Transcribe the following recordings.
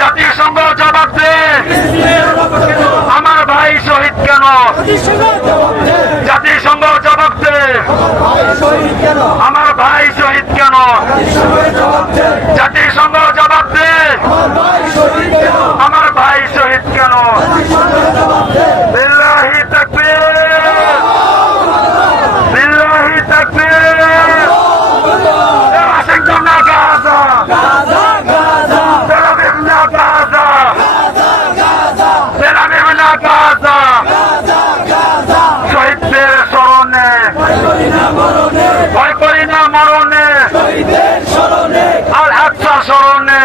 জাতিসংঘ জবাব দে, আমার ভাই শহীদ কেন? জাতিসংঘ জবাব দে, আমার ভাই শহীদ কেন? জাতিসংঘ জবাব দে, আমার ভাই শহীদ কেন? বিল্লাহি তাকবীর, বিল্লাহি তাকবীর। ওয়াশিংটন না গাজা, তেল আবিব না গাজা, তেল আবিব না গাজা। শহীদদের স্মরণে ভয় করি না মরণে, আল আকসা স্মরণে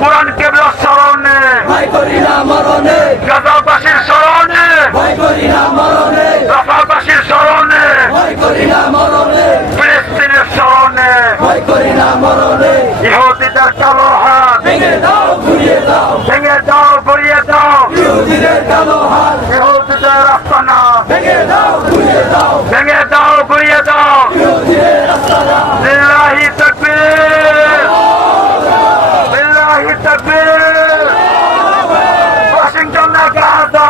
কুরআন কিবলার স্মরণে, গাজাবাসীর স্মরণে, রাফাবাসীর স্মরণে, ফিলিস্তিনের স্মরণে, ইহুদিদের কালো হাত ভেঙে দাও ঘুরিয়ে দাও, ইহুদিদের আস্তানা ভেঙে দাও ঘুরিয়ে দাও। বিল্লাহি তাকবীর, বিল্লাহি তাকবীর। ওয়াশিংটন না গাজা,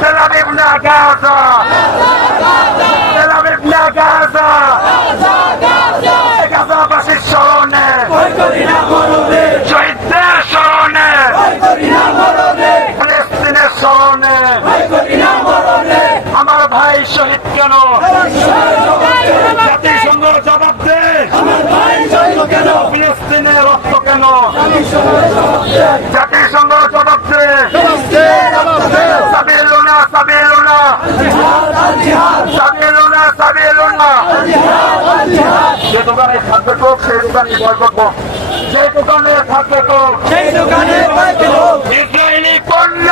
তেল আবিব না গাজা, তেল আবিব না গাজা। গাজাবাসীর স্মরণে, শহীদদের স্মরণে, ফিলিস্তিনের স্মরণে, আমার ভাই শহীদ কেন? জাতিসংঘ জবাব দে, ফিলিস্তিনের রক্ত কেন? জাতিসংঘ জবাব দে। সাবিলুনা সাবিলুনা সাবিলুনা সাবিলুনা। যে দোকানে থাকবে তো সেই দোকানে ভয় করবো, যে দোকানে থাকবে তো সেই দোকানে ইসরায়েলি পণ্য